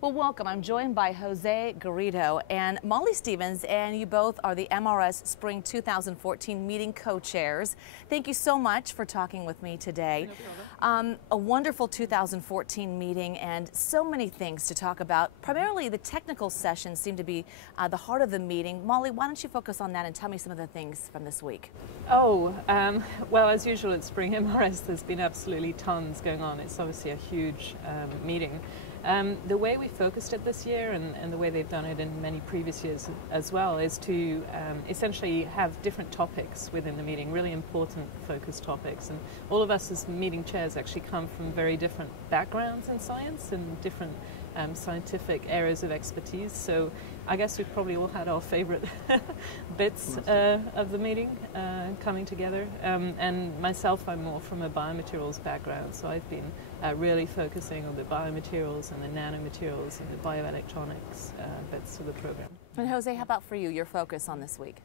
Well, welcome. I'm joined by Jose Garrido and Molly Stevens, and you both are the MRS Spring 2014 meeting co-chairs. Thank you so much for talking with me today. A wonderful 2014 meeting and so many things to talk about. Primarily the technical sessions seem to be the heart of the meeting. Molly, why don't you focus on that and tell me some of the things from this week? Well, as usual at Spring MRS, there's been absolutely tons going on. It's obviously a huge meeting. The way we focused it this year, and the way they've done it in many previous years as well, is to essentially have different topics within the meeting, really important focused topics. And all of us as meeting chairs actually come from very different backgrounds in science and different scientific areas of expertise. So I guess we've probably all had our favorite bits of the meeting coming together. And myself, I'm more from a biomaterials background, so I've been really focusing on the biomaterials and the nanomaterials and the bioelectronics bits of the program. And Jose, how about for you, your focus on this week?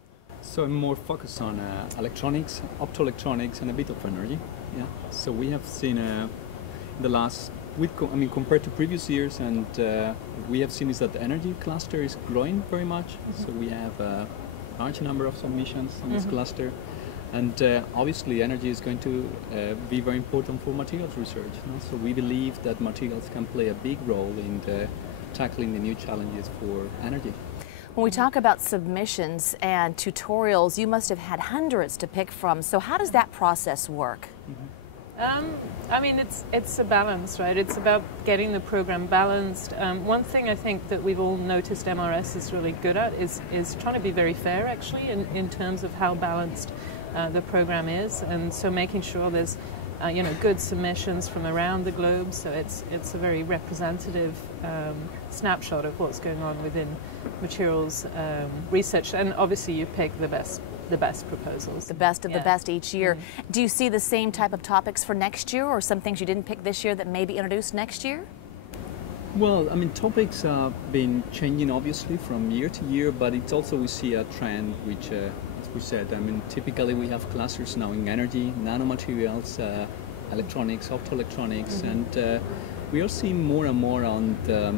So I'm more focused on electronics, optoelectronics, and a bit of energy. Yeah. So we have seen the last week, compared to previous years, and we have seen is that the energy cluster is growing very much. So we have a large number of submissions in this cluster. And obviously energy is going to be very important for materials research. So we believe that materials can play a big role in tackling the new challenges for energy. When we talk about submissions and tutorials, you must have had hundreds to pick from. So how does that process work? It's a balance, right? It's about getting the program balanced. One thing I think that we've all noticed MRS is really good at is trying to be very fair, actually, in terms of how balanced the program is, and so making sure there's good submissions from around the globe, so it's a very representative snapshot of what's going on within materials research, and obviously you pick the best proposals. The best of the best each year. Do you see the same type of topics for next year, or some things you didn't pick this year that may be introduced next year? Well, topics have been changing obviously from year to year, but it's also we see a trend which we said, typically we have clusters now in energy, nanomaterials, electronics, optoelectronics, and we are seeing more and more on the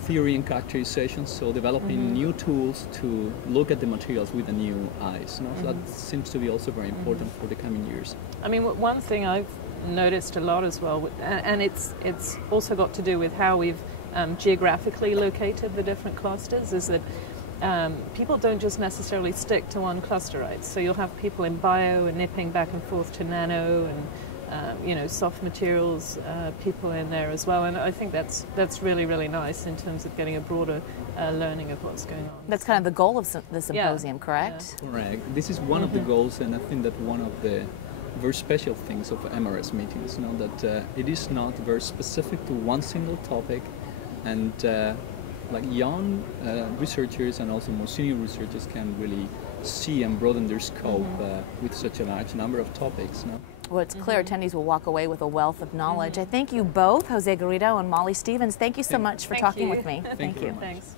theory and characterization, so developing new tools to look at the materials with the new eyes. So that seems to be also very important for the coming years. One thing I've noticed a lot as well, and it's also got to do with how we've geographically located the different clusters, is that people don't just necessarily stick to one cluster, right? So you'll have people in bio and nipping back and forth to nano, and soft materials people in there as well. And I think that's really, really nice in terms of getting a broader learning of what's going on. That's kind of the goal of the symposium, correct? Yeah. Correct. This is one of the goals, and I think that one of the very special things of MRS meetings, that it is not very specific to one single topic, and like young researchers and also more senior researchers can really see and broaden their scope with such a large number of topics. Well, it's clear attendees will walk away with a wealth of knowledge. I thank you both, Jose Garrido and Molly Stevens. Thank you so much for talking with me. Thank you. Thanks.